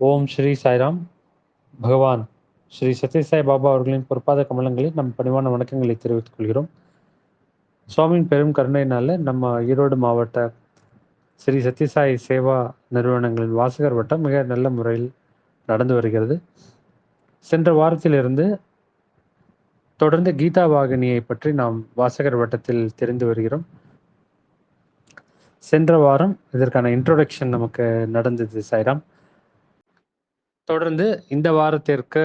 ஓம் ஸ்ரீ சாய்ராம். பகவான் ஸ்ரீ சத்யசாய் பாபா அவர்களின் பொற்பாத கமலங்களில் நம் பணிவான வணக்கங்களை தெரிவித்துக் கொள்கிறோம். சுவாமியின் பெரும் கருணையினால நம்ம ஈரோடு மாவட்ட ஸ்ரீ சத்யசாய் சேவா நிறுவனங்களின் வாசகர் வட்டம் மிக நல்ல முறையில் நடந்து வருகிறது. சென்ற வாரத்திலிருந்து தொடர்ந்து கீதா வாகினியை பற்றி நாம் வாசகர் வட்டத்தில் தெரிந்து வருகிறோம். சென்ற வாரம் இதற்கான இன்ட்ரோடக்ஷன் நமக்கு நடந்தது சாய்ராம். தொடர்ந்து இந்த வாரத்திற்கு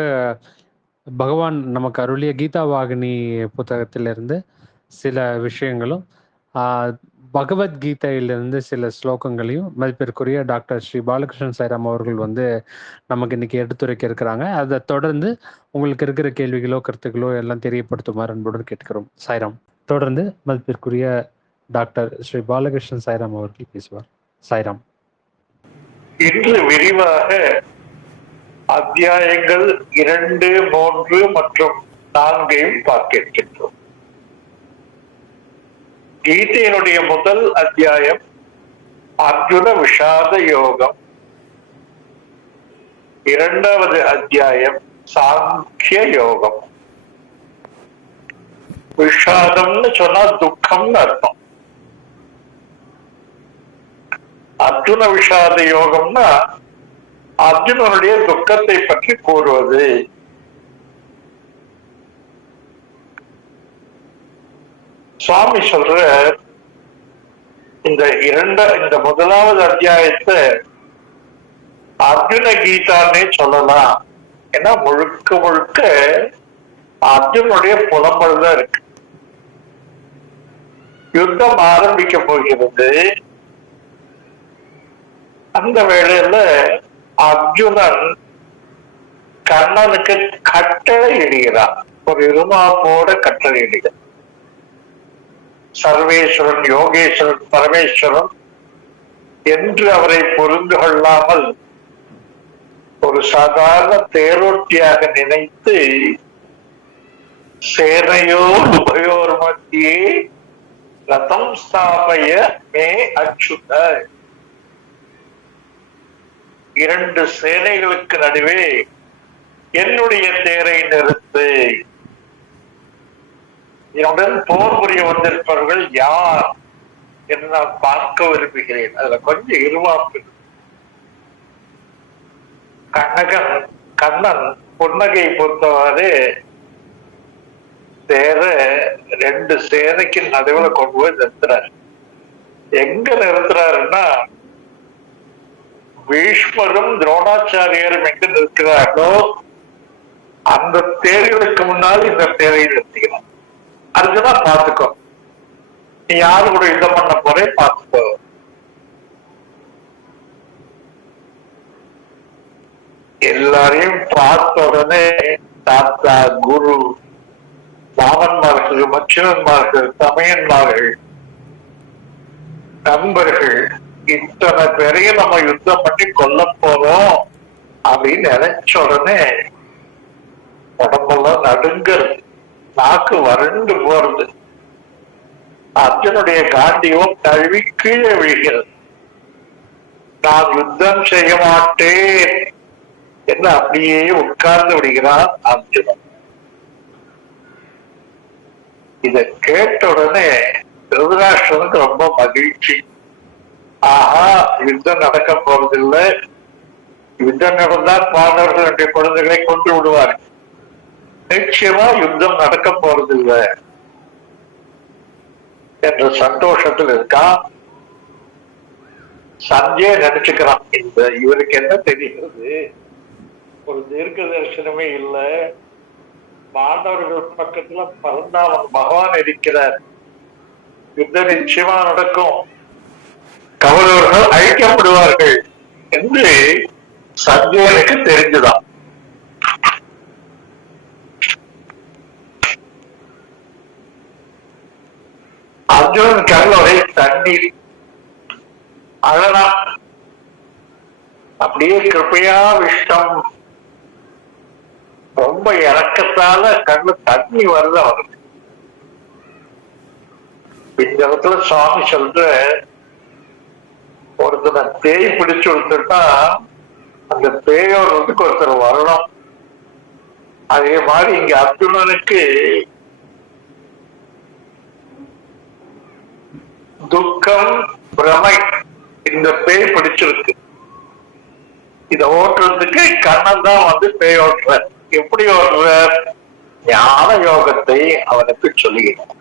பகவான் நமக்கு அருளிய கீதா வாகினி புத்தகத்திலிருந்து சில விஷயங்களும் பகவத்கீதையிலிருந்து சில ஸ்லோகங்களையும் மதிப்பிற்குரிய டாக்டர் ஸ்ரீ பாலகிருஷ்ணன் சாய்ராம் அவர்கள் நமக்கு இன்னைக்கு எடுத்துரைக்க இருக்கிறாங்க. அதை தொடர்ந்து உங்களுக்கு இருக்கிற கேள்விகளோ கருத்துக்களோ எல்லாம் தெரியப்படுத்துமாறு அன்புடன் கேட்கிறோம். சாய்ராம். தொடர்ந்து மதிப்பிற்குரிய டாக்டர் ஸ்ரீ பாலகிருஷ்ணன் சாய்ராம் அவர்கள் பேசுவார். சாய்ராம். இன்று விரிவாக அத்தியாயங்கள் 2, 3 மற்றும் 4 பார்க்க இருக்கின்றோம். கீதையினுடைய முதல் அத்தியாயம் அர்ஜுன விஷாத யோகம், இரண்டாவது அத்தியாயம் சாங்கிய யோகம். விஷாதம்னு சொன்னா துக்கம்னு அர்த்தம். அர்ஜுன விஷாத யோகம்னா அர்ஜுனனுடைய துக்கத்தை பற்றி கூறுவது. சுவாமி சொல்ற இந்த முதலாவது அத்தியாயத்தை அர்ஜுன கீதான்னே சொல்லலாம். ஏன்னா முழுக்க முழுக்க அர்ஜுனுடைய புலம்பல் தான் இருக்கு. யுத்தம் ஆரம்பிக்க போகிறது. அந்த வேளையில அர்ஜுனன் கண்ணனுக்கு கட்டளை இடுகிறான். ஒரு இருமாப்போட கட்டளை இடுகிறான். சர்வேஸ்வரன், யோகேஸ்வரன், பரமேஸ்வரன் என்று அவரை புரிந்து கொள்ளாமல் ஒரு சாதாரண தேரோட்டியாக நினைத்து சேனையோ உபயோர் மத்தியே ரதம் ஸ்தாபய மே அச்சுத, இரண்டு சேனைகளுக்கு நடுவே என்னுடைய தேரை நிறுத்து. என்னுடன் போர் புரிய வந்திருப்பவர்கள் யார் என்று நான் பார்க்க விரும்புகிறேன். அதுல கொஞ்சம் இருவாப்பு. கண்ணன் புன்னகை பொறுத்தவாறு தேர 2 சேனைக்கு நடுவில் கொண்டு போய் நிறுத்துறாரு. எங்க நிறுத்துறாருன்னா, பீஷ்மரும் துரோணாச்சாரியரும் எங்க நிற்கிறார்களோ அந்த தேர்களுக்கு முன்னால் இந்த தேரை நிறுத்துகிறார். அர்ஜுனா பாத்துக்கோ, நீ யாரு கூட யுத்தம் பண்ண போறே பாத்துக்கோ. எல்லாரையும் பார்த்த உடனே தாத்தா, குரு, மாமன்மார்கள், மச்சினன்மார்கள், தமையன்மார்கள், நண்பர்கள், இத்தனை பேரையும் நம்ம யுத்தம் பண்ணி கொல்ல போறோம் அப்படின்னு நினைச்ச உடனே உடம்பெல்லாம் நடுங்கிறது, நாக்கு வறண்டு போறது. அர்ஜுனுடைய காண்டியும் தழுவி கீழே விழுகிறது. நான் யுத்தம் செய்ய மாட்டேன் என்று அப்படியே உட்கார்ந்து விடுகிறான் அர்ஜுனன். இதை கேட்ட உடனே திருதராஷ்டிரனுக்கு ரொம்ப மகிழ்ச்சி. ஆஹா, யுத்தம் நடக்க போறதில்லை. யுத்தம் நடந்தால் பாண்டவர்கள் 2 குழந்தைகளை கொண்டு விடுவார்கள். நிச்சயமா யுத்தம் நடக்க போறதில்லை என்ற சந்தோஷத்தில் இருக்கான். சஞ்சய நினைச்சுக்கிறான், இவருக்கு என்ன தெரிகிறது, ஒரு தீர்க்க தரிசனமே இல்லை. பாண்டவர்கள் பக்கத்துல பரந்தாமன் பகவான் இருக்கிறார். யுத்தம் நிச்சயமா நடக்கும், கௌரவர்கள் அழிக்கப்படுவார்கள் என்று சஞ்சயனுக்கு தெரிஞ்சுதான். அர்ஜுனன் கண்ணோரை தண்ணீர் அழனா. அப்படியே கிருப்பையா விஷ்டம், ரொம்ப இறக்கத்தால கண்ணு தண்ணி வருது அவனுக்கு. இந்த இடத்துல சுவாமி சொல்ற, ஒருத்தனை தேய் பிடிச்சு கொடுத்துட்டா அந்த பேயோடுறதுக்கு ஒருத்தர் வரணும். அதே மாதிரி இங்க அர்ஜுனனுக்கு துக்கம், பிரமை இந்த பேய் பிடிச்சிருக்கு. இத ஓட்டுறதுக்கு கண்ணன் தான் வந்து பேய் ஓட்டுற. எப்படி ஓட்டுற? ஞான யோகத்தை அவனுக்கு சொல்லுகிறான்.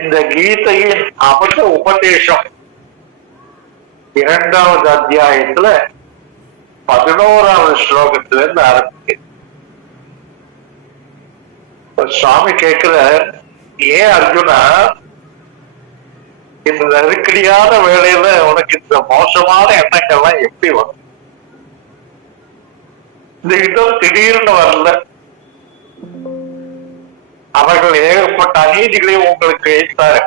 இந்த கீதையின் அமிர்த உபதேசம் 2வது அத்தியாயத்துல 11வது ஸ்லோகத்துல இருந்து ஆரம்பிக்கு. சுவாமி கேட்கிற, ஏன் அர்ஜுனா இந்த நெருக்கடியான வேலையில உனக்கு இந்த மோசமான எண்ணங்கள்லாம் எப்படி வரும்? இந்த யுத்தம் திடீர்னு வரல. அவர்கள் ஏகப்பட்ட அநீதிகளை உங்களுக்கு ஏற்றாரு.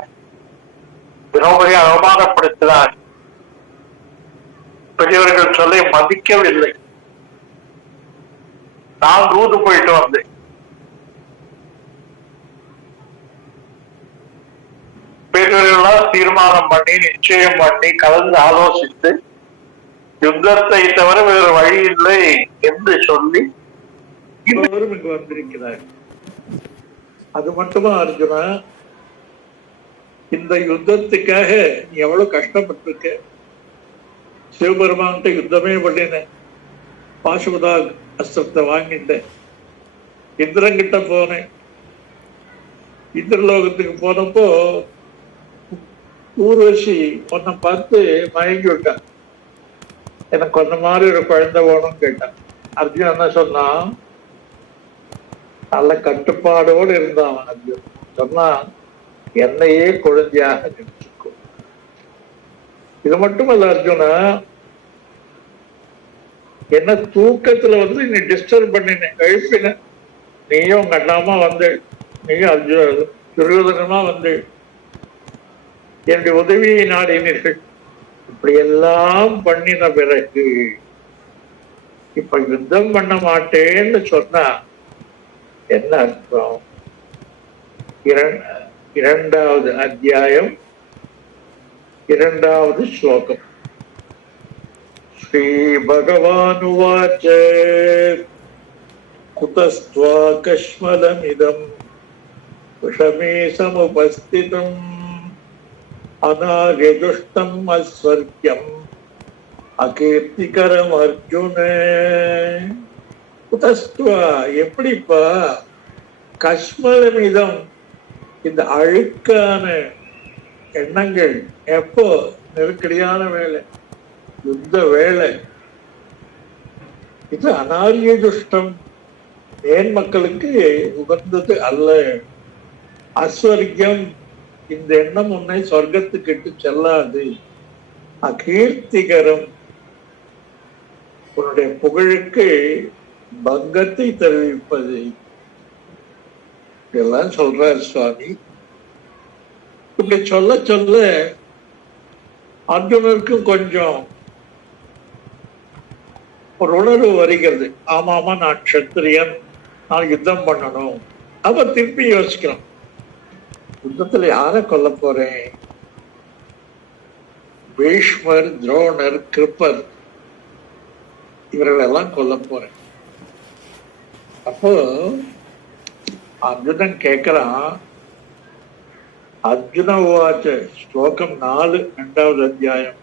திரௌபதியை அவமானப்படுத்தினார். பெரியவர்கள் சொல்ல மதிக்கவில்லை. நான் தூது போயிட்டு வந்தேன். பெரியவர்களால் தீர்மானம் பண்ணி, நிச்சயம் பண்ணி, கலந்து ஆலோசித்து யுத்தத்தை தவிர வேறு வழி இல்லை என்று சொல்லி எல்லோரும் இங்கு வந்திருக்கிறார். அது மட்டுமா அர்ஜுனா, இந்த யுத்தத்துக்காக நீ எவ்வளவு கஷ்டப்பட்டிருக்க. சிவபெருமான்கிட்ட யுத்தமே பண்ணினேன். பாசுபதா அஸ்திரத்தை வாங்கிட்டேன். இந்திரங்கிட்ட போனேன். இந்திரலோகத்துக்கு போனப்போ ஊர்வசி உன்னை பார்த்து மயங்கி விட்டான். எனக்கு அந்த மாதிரி ஒரு குழந்தை வேணும்னு கேட்டான். அர்ஜுன் என்ன சொன்னான்? நல்ல கட்டுப்பாடோடு இருந்தான். அர்ஜுன் சொன்னான், என்னையே குழந்தையாக நினைச்சுக்கோ. இது மட்டுமல்ல அர்ஜுனா, என்ன தூக்கத்துல வந்து நீ டிஸ்டர்ப் பண்ணின, எழுப்பின. நீயும் உங்க அண்ணாமா வந்து, நீயும் துரியோதனமா வந்து என்னுடைய உதவியை நாடினீர்கள். இப்படி எல்லாம் பண்ணின பிறகு இப்ப யுத்தம் பண்ண மாட்டேன்னு சொன்னா என்ன அர்த்தம்? 2வது அத்தியாயம் 2வது ஸ்லோகம். ஸ்ரீ பகவானுவாச்ச குதஸ்த்வா கஷ்மலமிதம் விஷமே சமுபஸ்திதம் அநாகதுஷ்டம் அஸ்வர்க்யம் அகீர்த்திகரம் அர்ஜுன. குதஸ்துவா எப்படிப்பா? கஷ்மலமிதம் இந்த அழுக்கான எண்ணங்கள் எப்போ? நெருக்கடியான வேலை, யுத்த வேலை. இது அநாரிய துஷ்டம், ஏன் மக்களுக்கு உகந்தது அல்ல. அஸ்வர்க்கம், இந்த எண்ணம் உன்னை சொர்க்கத்துக்கு இட்டு செல்லாது. அகீர்த்திகரம், உன்னுடைய புகழுக்கு பங்கத்தை தெரிவிப்பது. இதெல்லாம் சொல்றார் சுவாமி. இப்படி சொல்ல சொல்ல அர்ஜுனருக்கும் கொஞ்சம் ஒரு உணர்வு வருகிறது. ஆமாமா, நான் க்ஷத்திரியன், நான் யுத்தம் பண்ணணும். அப்ப திருப்பி யோசிக்கிறோம், யுத்தத்துல யாரை கொல்ல போறேன்? பீஷ்மர், துரோணர், கிருப்பர், இவர்களெல்லாம் கொல்ல போறேன். அப்போ அர்ஜுனன் கேட்கிறான். அர்ஜுன உவாச்ச, ஸ்லோகம் 4, 2வது அத்தியாயம்.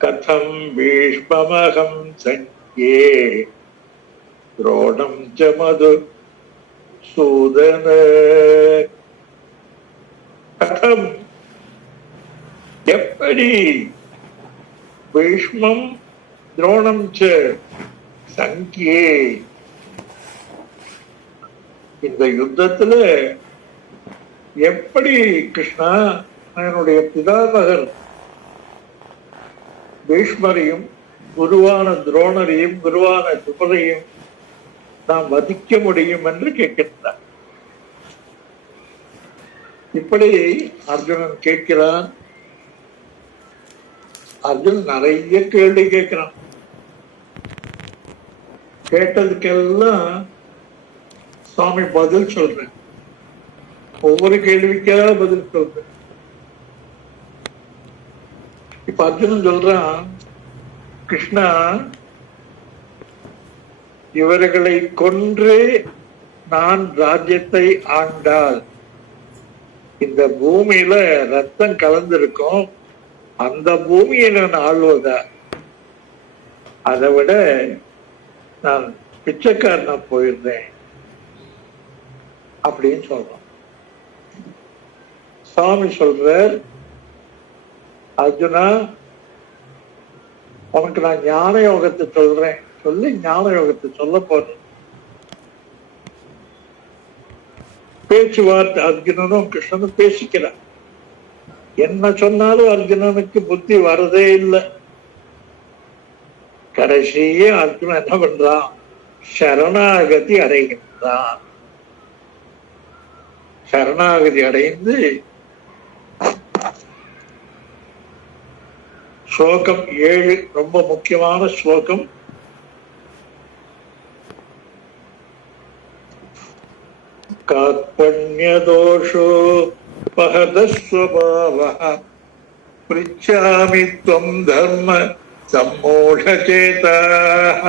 கதம் பீஷ்மமகம் சங்யே துரோணம் ச மது சூதன. கதம், எப்படி? பீஷ்மம் துரோணம் ச சங்கியே, இந்த யுத்தத்துல எப்படி கிருஷ்ணா என்னுடைய பிதாமகர் பீஷ்மரையும் குருவான துரோணரையும் குருவான குமரையும் நாம் வதிக்க முடியும் என்று கேட்கின்றார். இப்படி அர்ஜுனன் கேட்கிறான். அர்ஜுனன் நிறைய கேள்வி கேட்கிறான். கேட்டதுக்கெல்லாம் சுவாமி பதில் சொல்றேன். ஒவ்வொரு கேள்விக்கா பதில் சொல்றேன். இப்ப அர்ஜுனன் சொல்றான், கிருஷ்ணா, இவர்களை கொன்று நான் ராஜ்யத்தை ஆண்டால் இந்த பூமியில ரத்தம் கலந்திருக்கும், அந்த பூமியை நான் ஆள்வதா? அதை விட நான் பிச்சைக்காரனா போயிருந்தேன் அப்படின்னு சொல்றான். சுவாமி சொல்றார், அர்ஜுனா, உனக்கு நான் ஞான யோகத்தை சொல்றேன் சொல்லி ஞான யோகத்தை சொல்ல போறேன். பேச்சுவார்த்தை அர்ஜுனனும் கிருஷ்ணனும் பேசிக்கிறான். என்ன சொன்னாலும் அர்ஜுனனுக்கு புத்தி வரதே இல்லை. கடைசியே அர்ஜுனன் என்ன பண்றான்? சரணாகதி அடைகின்றான். சரணாகதி அடைந்து ஸ்லோகம் 7 ரொம்ப முக்கியமான ஸ்லோகம். கார்பண்யதோஷோ பஹதஸ்வபாவः ப்ரிச்சாமி த்வம் தர்ம சம்மோடசேதாः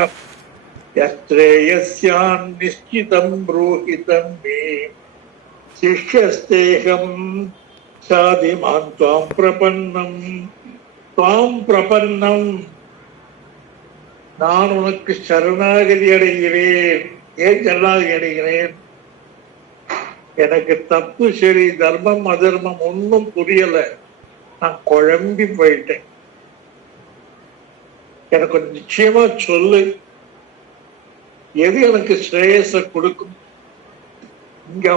யஸ்ரேயஸ்யான் நிஷ்சிதம் ப்ரூஹிதம் மே சிஷ்யஸ்தேகம் சாதிமான் த்வாம் பிரபன்னம். துவாம் பிரபன்னம், நான் உனக்கு சரணாகதி அடைகிறேன். ஏன் சரணாகதி அடைகிறேன்? எனக்கு தப்பு சரி தர்மம் அதர்மம் ஒன்றும் புரியல. நான் குழம்பி போயிட்டேன். எனக்கு நிச்சயமா சொல்லு, எது எனக்கு ஸ்ரேயஸ கொடுக்கும்? இங்க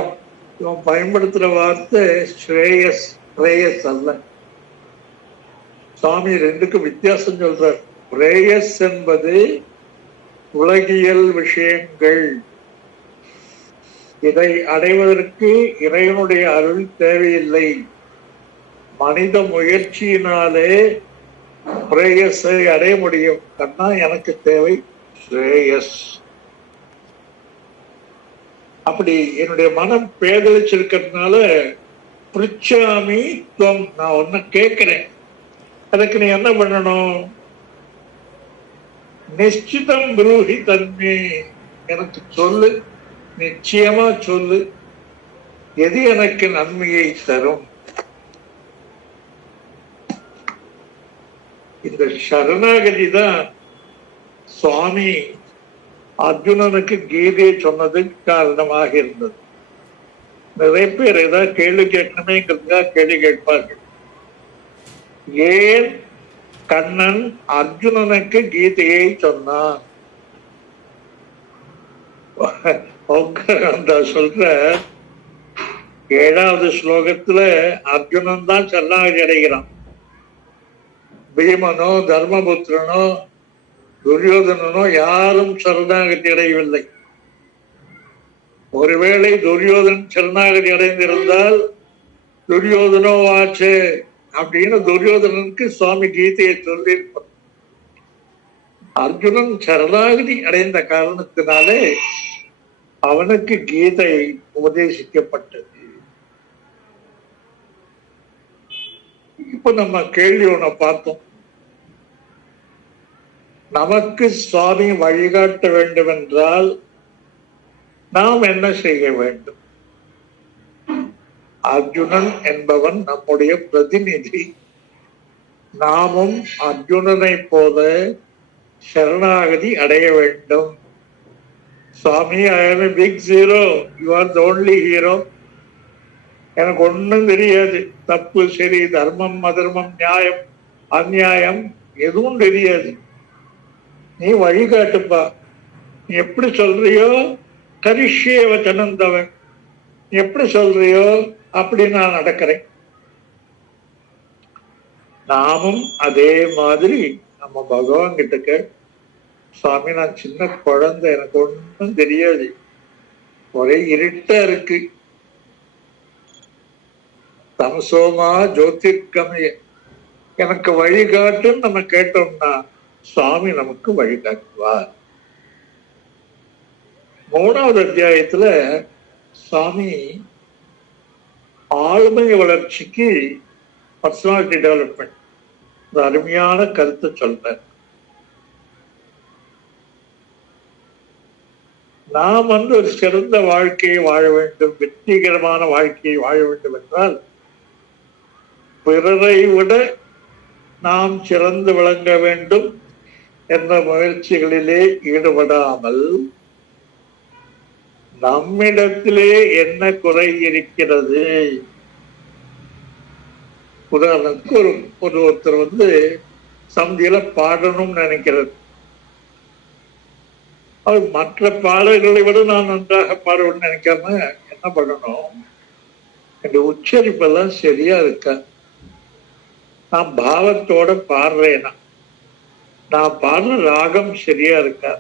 இவன் பயன்படுத்துற வார்த்தை ஸ்ரேயஸ், பிரேயஸ் அல்ல. சுவாமி ரெண்டுக்கும் வித்தியாசம் சொல்றார். பிரேயஸ் என்பது உலகியல் விஷயங்கள். இதை அடைவதற்கு இறைவனுடைய அருள் தேவையில்லை. மனித முயற்சியினாலே பிரேயஸை அடைய முடியும். கண்ணா, எனக்கு தேவை ஸ்ரேயஸ். அப்படி என்னுடைய மனம் பேதலிச்சிருக்கிறதுனால பிரிச்சாமி துவம், நான் ஒன்ன கேட்கிறேன். அதுக்கு நீ என்ன பண்ணணும்? நிச்சிதம் புரூஹி தன்மே, எனக்கு சொல்லு, நிச்சயமா சொல்லு, எது எனக்கு நன்மையை தரும்? இந்த சரணாகதி தான் சுவாமி அர்ஜுனனுக்கு கீதையை சொன்னதுக்கு காரணமாக இருந்தது. நிறைய பேர் ஏதாவது கேள்வி கேட்கணுமேங்கிறதுக்காக கேள்வி கேட்பார்கள். ஏன் கண்ணன் அர்ஜுனனுக்கு கீதையை சொன்னான்? அந்த சொல்ற 7வது ஸ்லோகத்துல அர்ஜுனன் தான் சரணாகதி அடைகிறான். பீமனோ தர்மபுத்திரனோ துரியோதனனோ யாரும் சரணாகதி அடையவில்லை. ஒருவேளை துரியோதன் சரணாகதி அடைந்திருந்தால் துரியோதனோ ஆச்சு அப்படின்னு துரியோதனனுக்கு சுவாமி கீதையை சொல்லியிருப்பார். அர்ஜுனன் சரணாகதி அடைந்த காரணத்தினாலே அவனுக்கு கீதை உபதேசிக்கப்பட்டது. இப்ப நம்ம கேள்வி ஒண்ண பார்த்தோம். நமக்கு சுவாமி வழிகாட்ட வேண்டும் என்றால் நாம் என்ன செய்ய வேண்டும்? அர்ஜுனன் என்பவன் நம்முடைய பிரதிநிதி. நாமும் அர்ஜுனனை போல சரணாகதி அடைய வேண்டும். சுவாமி, ஐ am a big zero, you are the only hero. எனக்கு ஒண்ணும் தெரியாது. தப்பு சரி தர்மம் அதர்மம் நியாயம் அந்நியாயம் எதுவும் தெரியாது. நீ வழிகாட்டுப்பா. நீ எப்படி சொல்றியோ கரிஷ்யே வச்சனந்தவன், நீ எப்படி சொல்றியோ அப்படி நான் நடக்கிறேன். நாமும் அதே மாதிரி நம்ம பகவான் கிட்ட சுவாமி, நான் சின்ன குழந்தை, எனக்கு ஒன்றும் தெரியாது, ஒரே இருட்டா இருக்கு, தமசோமா ஜோதிர்கமய, எனக்கு வழிகாட்டுன்னு நம்ம கேட்டோம்னா சுவாமி நமக்கு வழிகாட்டுவார். 3வது அத்தியாயத்துல சுவாமி ஆளுமை வளர்ச்சிக்கு பர்சனாலிட்டி டெவலப்மெண்ட் ஒரு அருமையான கருத்தை சொல்றேன். நாம் ஒரு சிறந்த வாழ்க்கையை வாழ வேண்டும், வெற்றிகரமான வாழ்க்கையை வாழ வேண்டும் என்றால் பிறரை விட நாம் சிறந்து விளங்க வேண்டும் என்ற முயற்சிகளிலே ஈடுபடாமல் நம்மிடத்திலே என்ன குறை இருக்கிறது. உதாரணத்துக்கு ஒருத்தர் சந்தியில பாடணும்னு நினைக்கிறது. அவர் மற்ற பாடல்களை விட நான் நன்றாக பாடணும்னு நினைக்காம என்ன பண்ணணும், என் உச்சரிப்பெல்லாம் சரியா இருக்கா, நான் பாவத்தோட பாடுறேனா, நான் பாடுற ராகம் சரியா இருக்கா,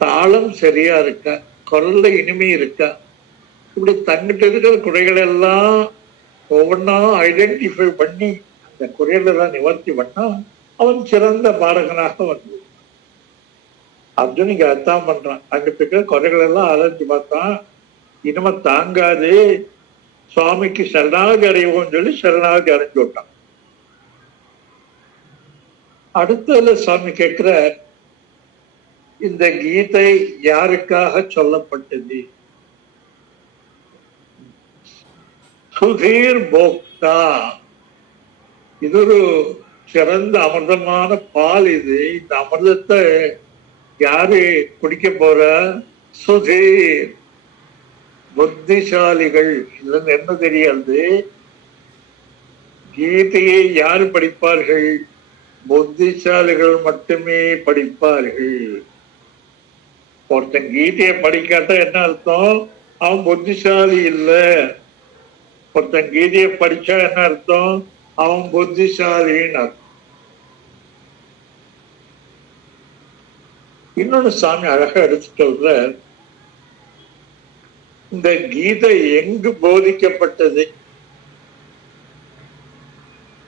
தாளம் சரியா இருக்கா, குரல்ல இனிமை இருக்கா, இப்படி தங்கிட்ட இருக்கிற குறைகள் எல்லாம் ஒவ்வொன்றா ஐடென்டிஃபை பண்ணி அந்த குறைகளெல்லாம் நிவர்த்தி பண்ணா அவன் சிறந்த பாடகனாக வந்து அர்ஜுன் இங்க அர்த்தம் பண்றான். அங்கிட்டு இருக்கிற குறைகள் எல்லாம் அலைஞ்சு பார்த்தான், இனிமே தாங்காது, சுவாமிக்கு சரணாகதி அடைவோம்னு சொல்லி சரணாகதி அடைஞ்சு விட்டான். அடுத்ததுல சுவாமி கேட்கிற, இந்த கீதை யாருக்காக சொல்லப்பட்டது? சுதீர் போக்தா, இது ஒரு சிறந்த அமிர்தமான பால். இந்த அமிர்தத்தை யாரு குடிக்க போற? சுதீர், புத்திசாலிகள். இதுல என்ன தெரியாது, கீதையை யாரு படிப்பார்கள்? புத்திசாலிகள் மட்டுமே படிப்பார்கள். ஒருத்தன் கீதையை படிக்காட்டா என்ன அர்த்தம்? அவன் புத்திசாலி இல்லை. ஒருத்தன் கீதையை படிச்சா என்ன அர்த்தம்? அவன் புத்திசாலின்னு அர்த்தம். இன்னொன்னு சாமி அழகா எடுத்து சொல்ற, இந்த கீதை எங்கு போதிக்கப்பட்டது?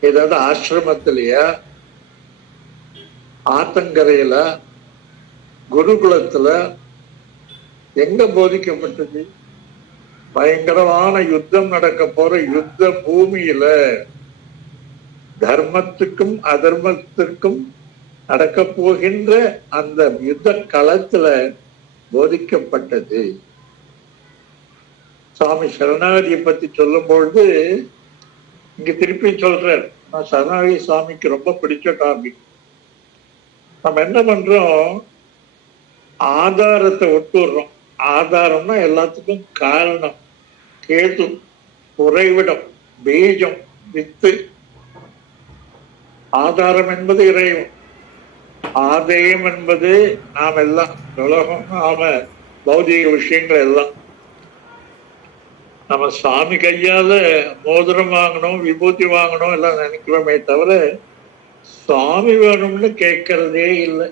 ஏதாவது ஆசிரமத்திலயா, ஆத்தங்கரையில, குருகுலத்துல எங்க போதிக்கப்பட்டது? பயங்கரமான யுத்தம் நடக்க போற யுத்த பூமியில, தர்மத்துக்கும் அதர்மத்திற்கும் நடக்க போகின்ற அந்த யுத்த களத்துல போதிக்கப்பட்டது. சுவாமி சரணாகதியை பத்தி சொல்லும் பொழுது இங்க திருப்பி சொல்றார், நான் சரணாகதி சுவாமிக்கு ரொம்ப பிடிச்ச டாபிக். நம்ம என்ன பண்றோம், ஆதாரத்தை விட்டுடுறோம். ஆதாரம்னா எல்லாத்துக்கும் காரணம், கேது, உறைவிடம், பீஜம், வித்து. ஆதாரம் என்பது இறைவன், ஆதேயம் என்பது நாம் எல்லாம், உலகம், நாம பௌதிக விஷயங்கள் எல்லாம். நம்ம சாமி கையால மோதிரம் வாங்கணும், விபூதி வாங்கணும் எல்லாம் நினைக்கிறோமே தவிர சுவாமி வேணும்னு கேட்கறதே இல்லை.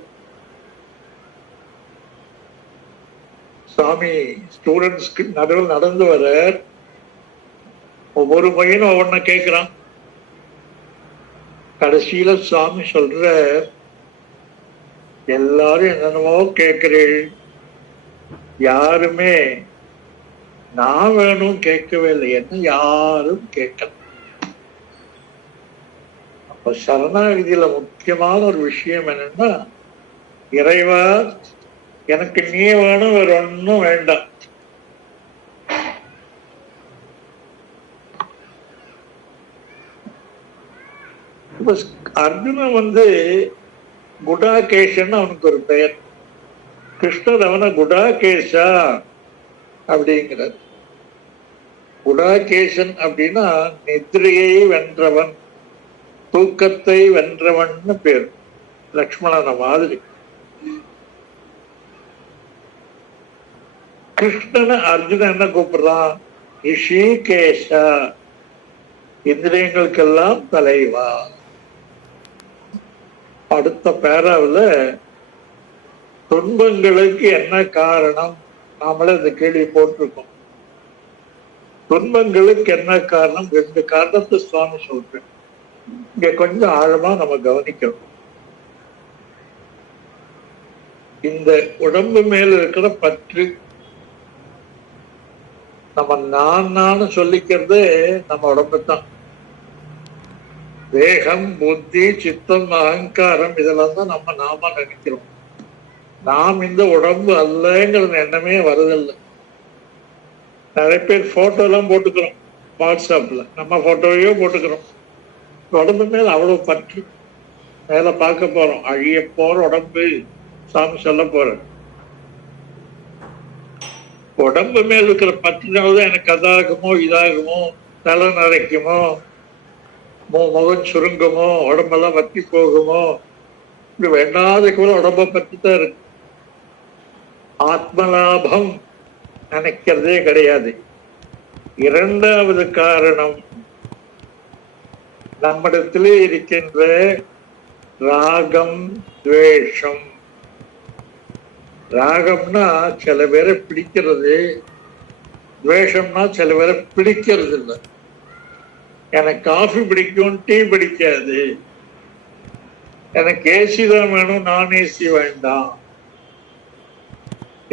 சுவாமி ஸ்டூடெண்ட்ஸ்க்கு நடுவில் நடந்து வர, ஒவ்வொரு பையனும் ஒவ்வொன்ன கேட்கிறான். கடைசியில சுவாமி சொல்ற, எல்லாரும் என்னென்னமோ கேட்கிறீள், யாருமே நான் வேணும் கேட்கவே இல்லை, என்ன யாரும் கேட்கல. அப்ப சரணாகதியில முக்கியமான ஒரு விஷயம் என்னன்னா, இறைவா எனக்கு நீ வேணும், வேற ஒன்னும் வேண்டாம். அர்ஜுனன் குடாகேஷன் அவனுக்கு ஒரு பெயர். கிருஷ்ணர் அவனை குடாகேஷா அப்படிங்கிறார். குடாகேசன் அப்படின்னா நித்ரையை வென்றவன், தூக்கத்தை வென்றவன் பேர். லக்ஷ்மணன மாதிரி. கிருஷ்ணனை அர்ஜுனன் என்ன கூப்பிடுறான்? ரிஷிகேஷா, இந்திரியங்களுக்கெல்லாம் தலைவா. அடுத்த பேராவில் துன்பங்களுக்கு என்ன காரணம், நாமளே இந்த கேள்வி போட்டிருக்கோம். துன்பங்களுக்கு என்ன காரணம்? 2 காரணத்தை சுவாமி சொல்றேன். இங்க கொஞ்சம் ஆழமா நம்ம கவனிக்கணும். இந்த உடம்பு மேல இருக்கிற பற்று, நம்ம நான் சொல்லிக்கிறது நம்ம உடம்பு தான். தேகம், புத்தி, சித்தம், அகங்காரம் இதெல்லாம் தான் நாம நினைக்கிறோம். நாம் இந்த உடம்பு அல்லங்கிற எண்ணமே வருதில்லை. நிறைய பேர் போட்டோ எல்லாம் போட்டுக்கிறோம் வாட்ஸ்அப்ல, நம்ம போட்டோவையோ போட்டுக்கிறோம். உடம்பு மேல அவ்வளவு பற்று. மேல பார்க்க போறோம், அழிய போற உடம்பு சாமி சொல்ல போற. உடம்பு மேல இருக்கிற பற்றினால்தான் எனக்கு அதாகுமோ இதாகுமோ, தலை நரைக்குமோ, முகம் சுருங்குமோ, உடம்பெல்லாம் வத்தி போகுமோ, இப்படி வேண்டாத கூட உடம்ப பற்றி தான் இருக்கு. ஆத்மலாபம் நினைக்கிறதே கிடையாது. இரண்டாவது காரணம், நம்மிடத்திலே இருக்கின்ற ராகம், துவேஷம். ராகம்னா சில பேரை பிடிக்கிறது, துவேஷம்னா சில பேரை பிடிக்கிறது இல்லை. எனக்கு காஃபி பிடிக்கும், டீ பிடிக்காது. எனக்கு ஏசி தான் வேணும், நான் ஏசி வேண்டாம்.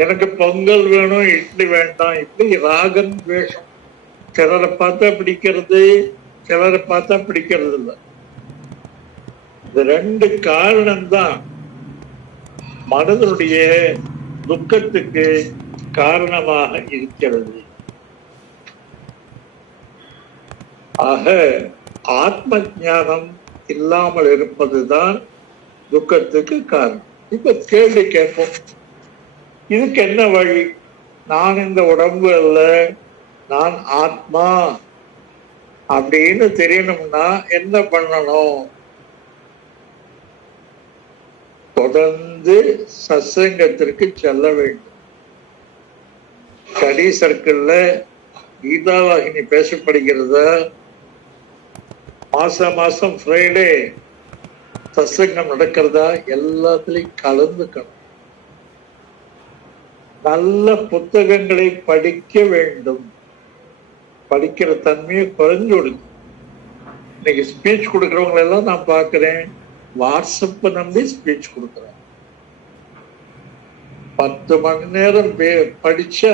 எனக்கு பொங்கல் வேணும், இட்லி வேண்டாம். இப்படி ராகம், துவேஷம். சிலரை பார்த்தா பிடிக்கிறது, சிலரை பார்த்தா பிடிக்கிறது இல்லை. இந்த ரெண்டு காரணம்தான் மனதனுடைய துக்கத்துக்கு காரணமாக இருக்கிறது. ஆக ஆத்ம ஞானம் இல்லாமல் இருப்பதுதான் துக்கத்துக்கு காரணம். இப்ப கேள்வி கேட்போம், இதுக்கு என்ன வழி? நான் இந்த உடம்பு அல்ல, நான் ஆத்மா அப்படின்னு தெரியணும்னா என்ன பண்ணணும்? தொடர்ந்து சத்சங்கத்திற்கு செல்ல வேண்டும். ஸ்டடி சர்க்கிள்ல கீதாவாகினி பேசப்படுகிறத, மாசம் ஃப்ரைடே சத்சங்கம் நடக்கிறதா, எல்லாத்துலயும் கலந்துக்கணும். நல்ல புத்தகங்களை படிக்க வேண்டும். படிக்கிற தன்மையை குறைஞ்சு கொடுக்கும். இன்னைக்கு ஸ்பீச் கொடுக்கறவங்க எல்லாம் நான் பார்க்கிறேன், வாட்ஸ்அப்பை நம்பி ஸ்பீச் கொடுக்குறேன். 10 மணி நேரம் படிச்சா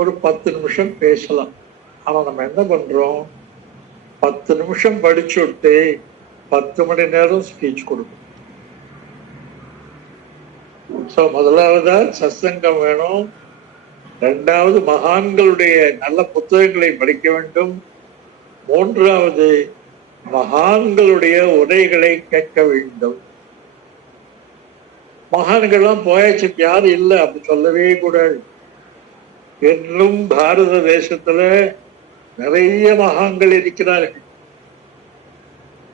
ஒரு 10 நிமிஷம் பேசலாம். ஆனா நம்ம என்ன பண்றோம், 10 நிமிஷம் படிச்சு விட்டு 10 மணி நேரம் ஸ்பீச் கொடுக்கணும். சோ முதலாவதா சத்சங்கம் வேணும். இரண்டாவது மகான்களுடைய நல்ல புத்தகங்களை படிக்க வேண்டும். மூன்றாவது மகான்களுடைய உரைகளை கேட்க வேண்டும். மகான்கள்லாம் போயாச்சு, யாரும் இல்லை அப்படி சொல்லவே கூடாது. இன்னும் பாரத தேசத்துல நிறைய மகான்கள் இருக்கிறார்கள்.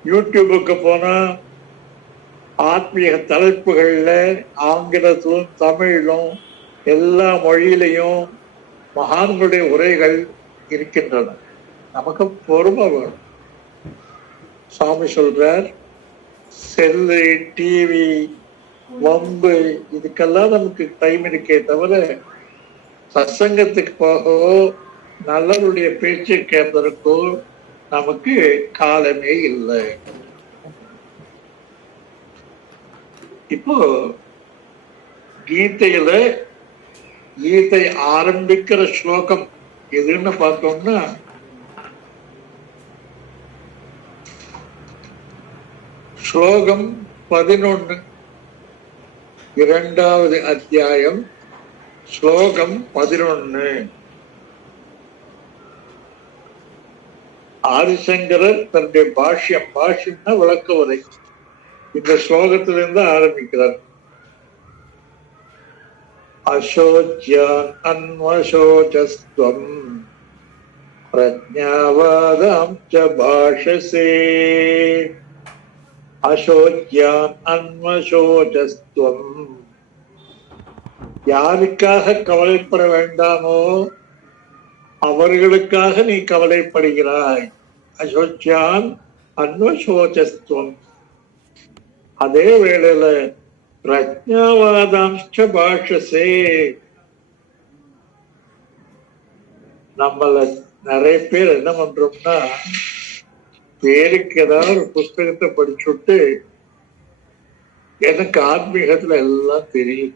யூடியூபுக்கு போனா ஆத்மீக தலைப்புகள்ல ஆங்கிலத்திலும் தமிழிலும் எல்லா மொழியிலையும் மகான்களுடைய உரைகள் இருக்கின்றன. நமக்கு பொறுமை வேணும். சாமி சொல்றார், செல்லு, டிவி, வம்பு இதுக்கெல்லாம் நமக்கு டைம் இருக்கே தவிர சத்சங்கத்துக்கு போகவோ நல்லவருடைய பேச்சை கேட்பதற்கோ நமக்கு காலமே இல்லை. இப்போ கீதை ஆரம்பிக்கிற ஸ்லோகம் எதுன்னு பார்த்தோம்னா, ஸ்லோகம் 11, 2வது அத்தியாயம், ஸ்லோகம் 11. ஆதிசங்கரர் தன்னுடைய பாஷ்யம்னா விளக்க உரை இந்த ஸ்லோகத்திலிருந்து ஆரம்பிக்கிறார். அசோச்யான் அன்வசோச்சஸ்த்வம் பிரஜ்ஞாவாதாம் ச பாஷசே. அசோச்யான் அன்வசோச்சஸ்த்வம், யாருக்காக கவலைப்பட வேண்டாமோ அவர்களுக்காக நீ கவலைப்படுகிறாய். அசோச்யான் அன்வசோச்சஸ்த்வம். அதே வேளையில பிரஜ்ஞாவாதாம்ச பாஷசே, நம்மள நிறைய பேர் என்ன பண்றோம்னா, பேருக்கு ஏதாவது ஒரு புஸ்தகத்தை படிச்சுட்டு எனக்கு ஆன்மீகத்துல எல்லாம் தெரியும்,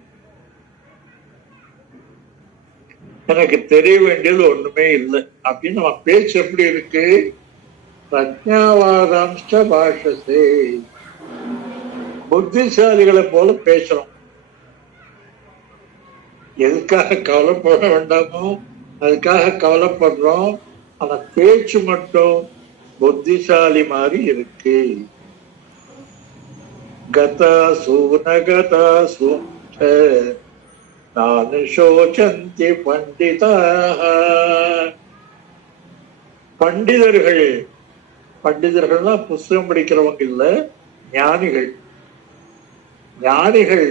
எனக்கு தெரிய வேண்டியது ஒண்ணுமே இல்லை அப்படின்னு நம்ம பேச்சு எப்படி இருக்கு? பிரஜாவாதாம்ச பாஷசே. புத்திசாலிகளை போல பேசுறோம். எதுக்காக கவலைப்பட வேண்டாமோ அதுக்காக கவலைப்படுறோம். ஆனா பேச்சு மட்டும் புத்திசாலி மாதிரி இருக்கு. கதாசு நகதாசு நானு சோசந்தி பண்டிதாக. பண்டிதர்கள்னா புஸ்தகம் படிக்கிறவங்க இல்ல, ஞானிகள். ஞானிகள்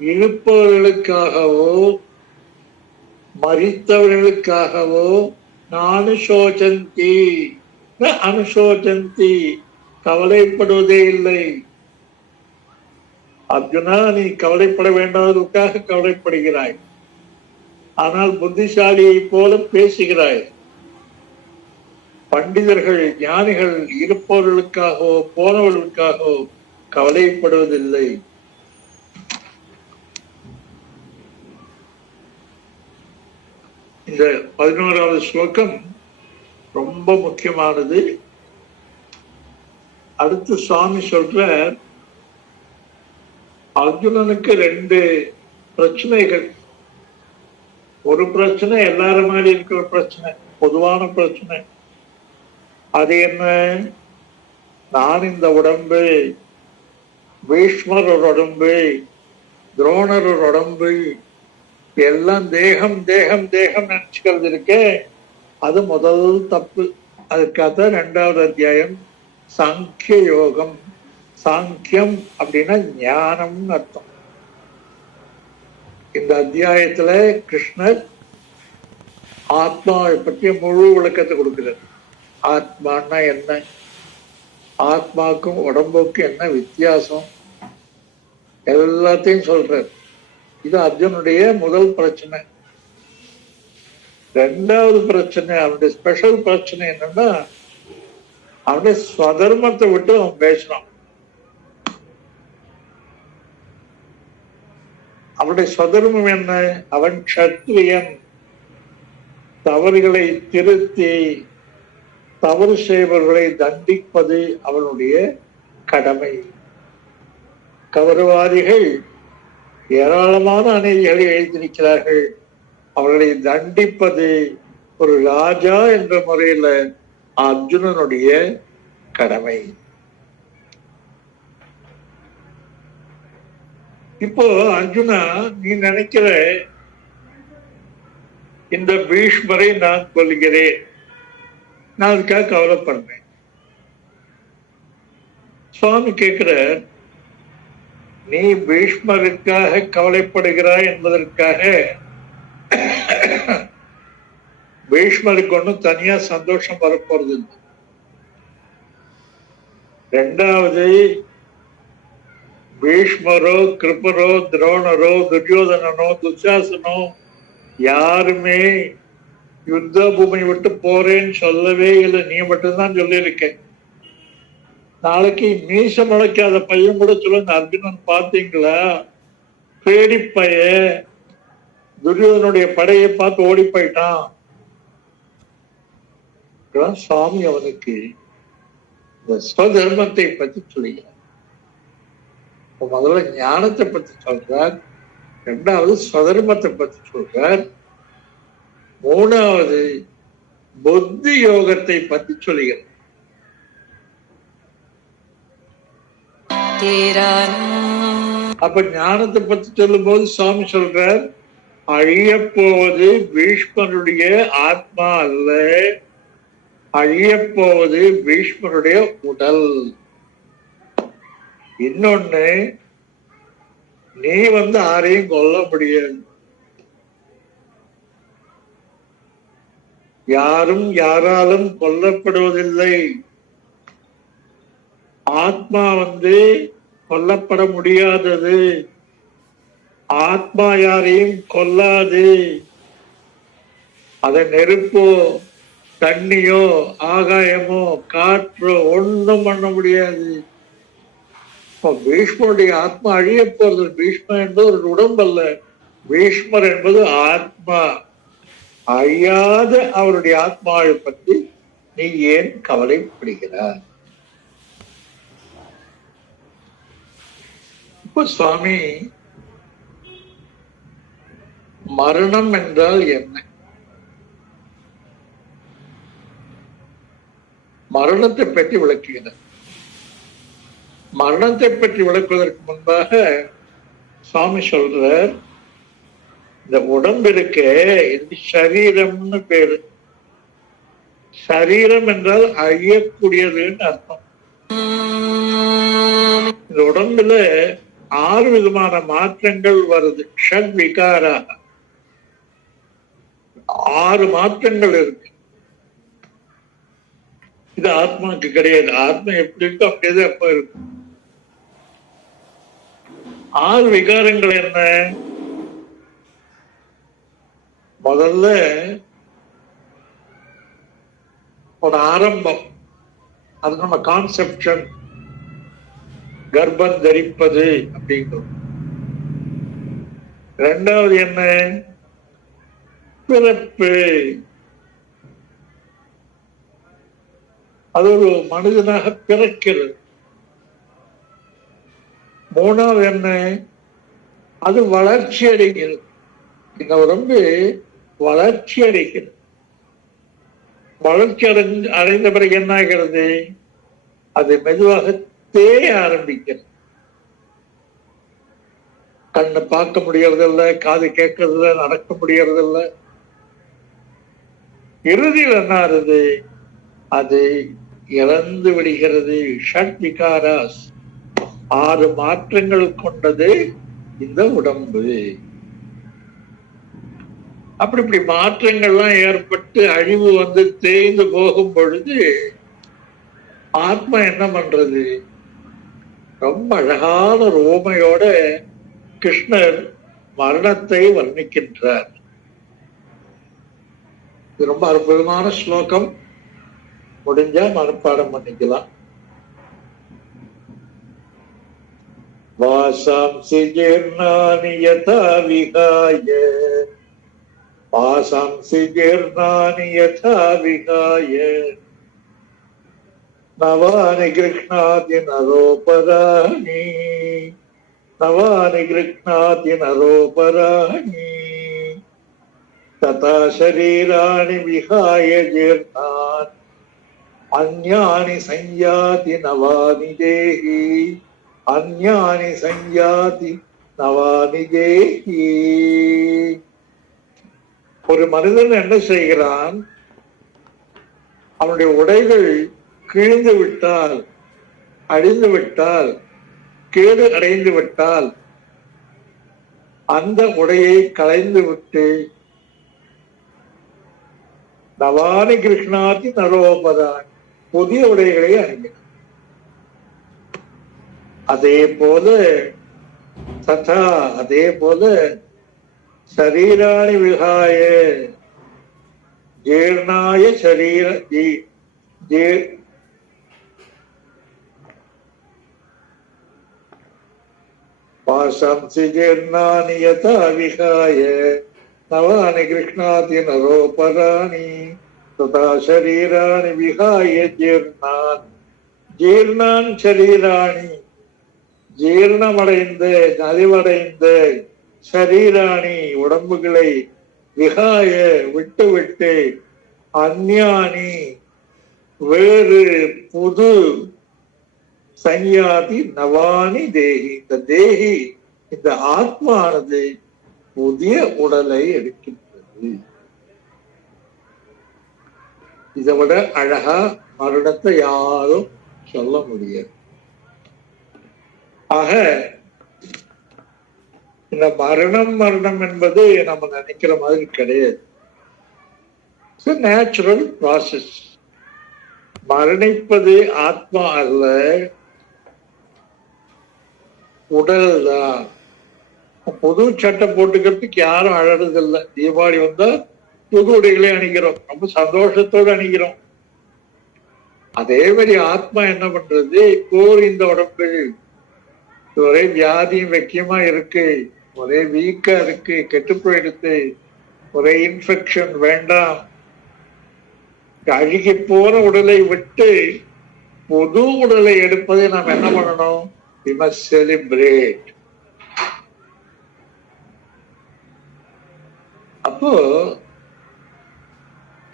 இருப்பவர்களுக்காகவோ மரித்தவர்களுக்காகவோ நானுசோசந்தி அனுசோசந்தி கவலைப்படுவதே இல்லை. அர்ஜுனா, நீ கவலைப்பட வேண்டாததுக்காக கவலைப்படுகிறாய், ஆனால் புத்திசாலியை போல பேசுகிறாய். பண்டிதர்கள் ஞானிகள் இருப்பவர்களுக்காகவோ போனவர்களுக்காகவோ கவலைப்படுவதில்லை. இந்த 11வது ஸ்லோகம் ரொம்ப முக்கியமானது. அடுத்து சுவாமி சொல்ற, அர்ஜுனனுக்கு 2 பிரச்சனைகள். ஒரு பிரச்சனை எல்லாரும் மாதிரி இருக்கிற பிரச்சனை, பொதுவான பிரச்சனை. அது என்ன? நான் இந்த உடம்பு, பீஷ்மர் ஒரு உடம்பு, துரோணர் ஒரு உடம்பு, எல்லாம் தேகம் தேகம் தேகம் நினைச்சுக்கிறது இருக்கே, அது முதல் தப்பு. அதுக்காக 2வது அத்தியாயம் சாங்கிய யோகம். சாங்கியம் அப்படின்னா ஞானம்னு அர்த்தம். இந்த அத்தியாயத்துல கிருஷ்ணர் ஆத்மாவை பற்றிய முழு விளக்கத்தை கொடுக்கிறார். ஆத்மான்னா என்ன, ஆத்மாக்கும் உடம்புக்கும் என்ன வித்தியாசம், எல்லாத்தையும் சொல்றார். இது அர்ஜுனுடைய முதல் பிரச்சனை. 2வது பிரச்சனை, அவனுடைய ஸ்பெஷல் பிரச்சனை என்னன்னா, அவனுடைய ஸ்வதர்மத்தை விட்டு அவன் பேசுறான். அவனுடைய ஸ்வதர்மம் என்ன? அவன் க்ஷத்ரியன். தவறுகளை திருத்தி தவறு செய்பவர்களை தண்டிப்பது அவனுடைய கடமை. கௌரவாதிகள் ஏராளமான அநீதிகளை எழுதியிருக்கிறார்கள். அவர்களை தண்டிப்பது ஒரு ராஜா என்ற முறையில அர்ஜுனனுடைய கடமை. இப்போ அர்ஜுனா, நீ நினைக்கிற இந்த பீஷ்மரை நான் கொல்கிறேன், நான் அதுக்காக கவலைப்படுறேன். சுவாமி கேட்கிற, நீ பீஷ்மருக்காக கவலைப்படுகிறாய் என்பதற்காக பீஷ்மருக்கு ஒன்றும் தனியா சந்தோஷம் வரப்போறது இல்லை. 2வது, பீஷ்மரோ கிருபரோ துரோணரோ துரியோதனனோ துச்சாசனோ யாருமே யுத்த பூமி விட்டு போறேன்னு சொல்லவே இல்லை. நீ மட்டும்தான் சொல்லியிருக்க. நாளைக்கு மீச முளைக்காத பையன் கூட சொல்லுங்க, அர்ஜுனன் பார்த்தீங்களா, பேடி பைய துரியோதனுடைய படையை பார்த்து ஓடி போயிட்டான். சுவாமி அவனுக்கு இந்த ஸ்வதர்மத்தை பற்றி சொல்லுகிறார். முதல்ல ஞானத்தை பத்தி சொல்றார், 2வது ஸ்வதர்மத்தை பத்தி சொல்றார், 3வது புத்தி யோகத்தை பத்தி சொல்லுகிறார். அப்ப ஞானத்தை பத்தி சொல்லும் போது சுவாமி சொல்றார், அழிய போவது பீஷ்மருடைய ஆத்மா அல்ல, அழிய போவது பீஷ்மருடைய உடல். இன்னொன்னு, நீ யாரையும் கொல்ல முடியாது. யாரும் யாராலும் கொல்லப்படுவதில்லை. ஆத்மா கொல்லப்பட முடியாதது. ஆத்மா யாரையும் கொல்லாது. அதை நெருப்போ தண்ணியோ ஆகாயமோ காற்றோ ஒன்றும் பண்ண முடியாது. பீஷ்மருடைய ஆத்மா அழிய போறது. பீஷ்மர் என்பது ஒரு உடம்பு அல்ல, பீஷ்மர் என்பது ஆத்மா. அழியாத அவருடைய ஆத்மாவை பற்றி நீ ஏன் கவலைப்படுகிறாய்? இப்ப சுவாமி மரணம் என்றால் என்ன, மரணத்தை பற்றி விளக்குகிறார். மரணத்தை பற்றி விளக்குவதற்கு முன்பாக சுவாமி சொல்றார், இந்த உடம்பிற்கு இது சரீரம்னு பேரு. சரீரம் என்றால் அழியக்கூடியதுன்னு அர்த்தம். இந்த உடம்புல 6 விதமான மாற்றங்கள் வருது. ஷட் விகாரா, 6 மாற்றங்கள் இருக்கு. இது ஆத்மாவுக்கு கிடையாது. ஆத்மா எப்படி இருக்கோ அப்படியேதான் எப்ப இருக்கும். 6 விகாரங்கள் என்ன? முதல்ல ஒரு ஆரம்பம், அது நம்ம கான்செப்ஷன், கர்ப்பம் தரிப்பது அப்படிங்கிறோம். 2வது என்ன? பிறப்பு. அது ஒரு மனிதனாக பிறக்கிறது. 3வது என்ன? அது வளர்ச்சி அடைகிறது. இந்த உடம்பு வளர்ச்சி அடைகிறது. வளர்ச்சி அடைந்த பிறகு என்ன ஆகிறது? அது மெதுவாக தேய ஆரம்பிக்கிறது. கண்ணு பார்க்க முடியறதில்ல, காது கேட்கறதில்ல, நடக்க முடியறதில்ல. இறுதியில் என்ன ஆகுது? அது இறந்து விடுகிறது. ஷட் விகாராஸ், 6 மாற்றங்கள் கொண்டது இந்த உடம்பு. அப்படி மாற்றங்கள்லாம் ஏற்பட்டு அழிவு வந்து தேய்ந்து போகும் பொழுது ஆத்மா என்ன பண்றது? ரொம்ப அழகான ரோமையோட கிருஷ்ணர் மரணத்தை வர்ணிக்கின்றார். இது ரொம்ப அற்புதமான ஸ்லோகம். முடிஞ்சா மனப்பாடம் பண்ணிக்கலாம். வாசாம்சி ஜீர்ணானி யதா விகாய, வாசாம்சி ஜீர்ணானி யதா விகாய, நவானி கிருஷ்ணாதி நரோபராணி, நவானி கிருஷ்ணாதி நரோபராணி, ததா ஷரீராணி விகாய ஜீர்ணான் அந்யானி சஞ்யாதி நவானி தேஹி, அந்யானி சஞ்யாதி நவானி தேஹி. ஒரு மனிதன் என்ன செய்கிறான்? அவனுடைய உடைகள் கிழிந்து விட்டால், அழிந்து விட்டால், கேடு அடைந்து விட்டால் அந்த உடையை களைந்து விட்டு நவானி கிருஷ்ணாதி நரோபரான், புதிய உடைகளை அணிகிறான். அதே போல ததா, அதே போல சரீராணி விகாய ஜீர்ணாய சரீர வாசாம்சி ஜீர்ணானி யதா விகாய நவானி கிருஷ்ணாதி நரோபராணி ததா ஷரீராணி விகாய ஜீர்ணான், ஜீர்ணான் ஷரீராணி, ஜீர்ணமடைந்த நலிவடைந்த சரீராணி உடம்புகளை விகாய விட்டு விட்டு அந்யானி வேறு புது சஞ்ஞாதி நவானி தேகி, இந்த தேகி இந்த ஆத்மானது புதிய உடலை எடுக்கின்றது. இதை விட அழகா மரணத்தை யாரும் சொல்ல முடியாது. ஆக இந்த மரணம் என்பது நம்ம நினைக்கிற மாதிரி கிடையாது. Natural process. மரணிப்பது ஆத்மா அல்ல, உடல் தான். புது சட்டை போட்டுக்கிறதுக்கு யாரும் அழறதில்லை. தீபாவளி வந்தா புது உடைகளை அணிகிறோம், ரொம்ப சந்தோஷத்தோடு அணிகிறோம். அதே மாதிரி ஆத்மா என்ன பண்றது? கோர் இந்த உடம்பு ஒரே வியாதியும் வெக்கியமா இருக்கு, ஒரே வீக்கா இருக்கு, கெட்டு போயிடுது, ஒரே இன்ஃபெக்ஷன், வேண்டாம் அழுகி போன உடலை விட்டு புது உடலை எடுப்பதை நாம் என்ன பண்ணணும்? We must celebrate. அப்போ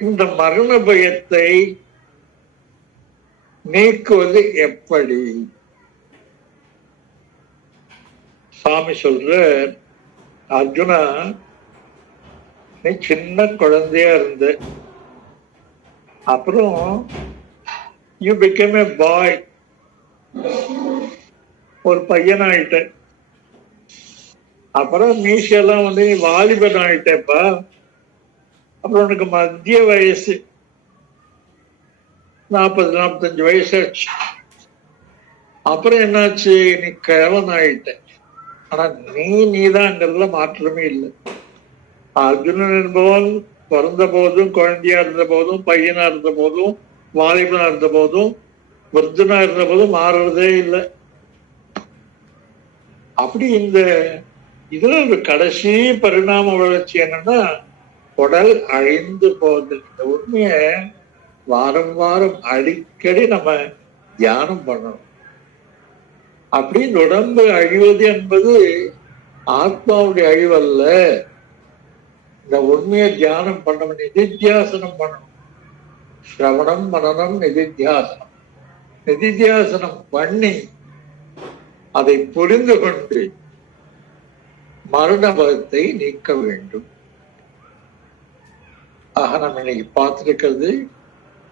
இந்த மரண பயத்தை நீக்குவது எப்படி? சாமி சொல்ற, அர்ஜுனா, நீ சின்ன குழந்தையா இருந்த, அப்புறம் யூ பிகேம் எ பாய், ஒரு பையனாயிட்ட, அப்புறம் மீசெல்லாம் வந்து நீ வாலிபன் ஆயிட்டப்பா, அப்புறம் உனக்கு மத்திய வயசு 40-45 வயசு ஆச்சு, அப்புறம் என்னாச்சு? நீ கிழவன் ஆயிட்ட. ஆனா நீதாங்கிறதுல மாற்றமே இல்லை. அர்ஜுனன் என்பவன் பிறந்த போதும், குழந்தையா இருந்த போதும், பையனா இருந்த போதும், வாலிபனா இருந்த போதும், விருத்தனா இருந்த போதும் மாறுறதே இல்லை. அப்படி இந்த இதுல ஒரு கடைசி பரிணாம வளர்ச்சி என்னன்னா, உடல் அழிந்து போகுது. இந்த உண்மைய வாரம் வாரம் அடிக்கடி நம்ம தியானம் பண்ணணும். அப்படி உடம்பு அழிவது என்பது ஆத்மாவுடைய அழிவல்ல. இந்த உண்மையை தியானம் பண்ணணும், நிதித்தியாசனம் பண்ணணும். சிரவணம், மனனம், நிதித்தியாசனம். நிதித்தியாசனம் பண்ணி அதை புரிந்து கொண்டு மரண பயத்தை நீக்க வேண்டும். ஆக நம்ம இன்னைக்கு பார்த்திருக்கிறது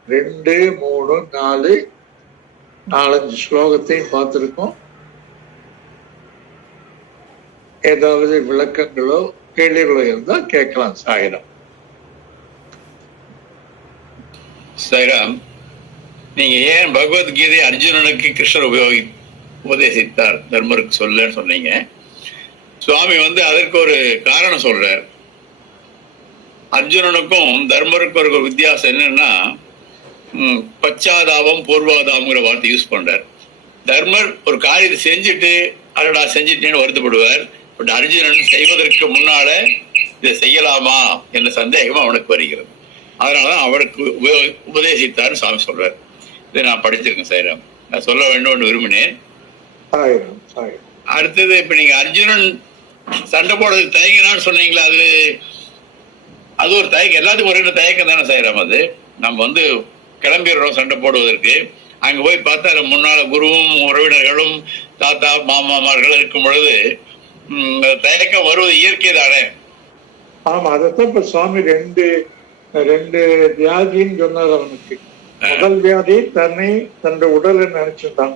2, 3, 4, 4-5 ஸ்லோகத்தையும் பார்த்திருக்கோம். ஏதாவது விளக்கங்களோ கேள்விகளோ இருந்தா கேட்கலாம். சாயிரம். சாய்ராம், நீங்க ஏன் பகவத்கீதை அர்ஜுனனுக்கு கிருஷ்ணர் உபதேசித்தார், தர்மருக்கு சொல்லன்னு சொன்னீங்க. சுவாமி வந்து அதற்கு ஒரு காரணம் சொல்றார். அர்ஜுனனுக்கும் தர்மருக்கும் ஒரு வித்தியாசம் என்னன்னா, பச்சாதாபம் பூர்வாதாபங்கிற வார்த்தை யூஸ் பண்றார். தர்மர் ஒரு காரியத்தை செஞ்சுட்டு அடடா செஞ்சுட்டேன்னு வருத்தப்படுவார். பட் அர்ஜுனன் செய்வதற்கு முன்னால இதை செய்யலாமா என்ற சந்தேகம் அவனுக்கு வருகிறது. அதனாலதான் அவனுக்கு உபதேசித்தார்னு சுவாமி சொல்றார். இதை நான் படிச்சிருக்கேன் சாய்ராம், நான் சொல்ல வேண்டும் விரும்பினேன். அடுத்தது, இப்ப நீங்க அர்ஜுனன் சண்டை போடுறது தயங்கினான்னு சொன்னீங்களா, அது ஒரு தயக்கம், எல்லாத்துக்கும் ஒரு தயக்கம் தானே சாய்ராம். அது நம்ம வந்து கிளம்பிடுறோம் சண்டை போடுவதற்கு, அங்க போய் பார்த்தா முன்னால குருவும் உறவினர்களும் தாத்தா மாமாமார்கள் இருக்கும் பொழுது தயக்கம் வருவது இயற்கை தானே. ஆமா, அதைத்தான் இப்ப சுவாமி ரெண்டு வியாதின்னு சொன்னார் அவனுக்கு. முதல் வியாதி தன்னுடைய உடலை நினைச்சுட்டான்.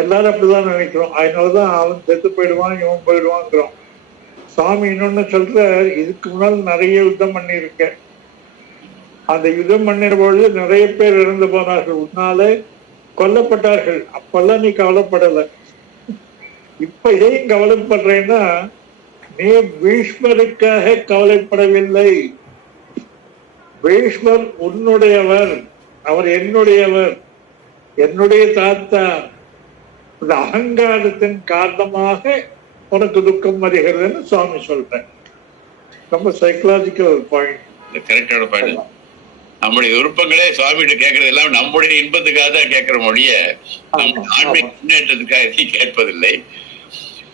எல்லாரும் அப்படிதான் நினைக்கிறோம். அதனாலதான் அவன் செத்து போயிடுவான், இவன் போயிடுவாங்கிறோம். சுவாமி இன்னொன்னு சொல்ற, இதுக்கு முன்னால் நிறைய யுத்தம் பண்ணியிருக்க, அந்த யுத்தம் பண்ணின பொழுது நிறைய பேர் இறந்து போனார்கள், உன்னாலே கொல்லப்பட்டார்கள். அப்பெல்லாம் நீ கவலைப்படலை. இப்ப இதையும் கவலைப்படுறேன்னா, நீ பீஷ்மருக்காக கவலைப்படவில்லை. பீஷ்மர் உன்னுடையவர், அவர் என்னுடையவர், என்னுடைய தாத்தா. இந்த அகங்காரத்தின் காரணமாக உனக்கு துக்கம் வருகிறதுன்னு சுவாமி சொல்றேன். ரொம்ப சைக்கலாஜிக்கல் பாயிண்ட். கரெக்டான பாயிண்ட். நம்முடைய விருப்பங்களே சுவாமிகிட்ட கேட்கறது எல்லாம் நம்முடைய இன்பத்துக்காக தான் கேட்கிற மொழிய ஆன்மீக முன்னேற்றத்துக்காக கேட்பதில்லை.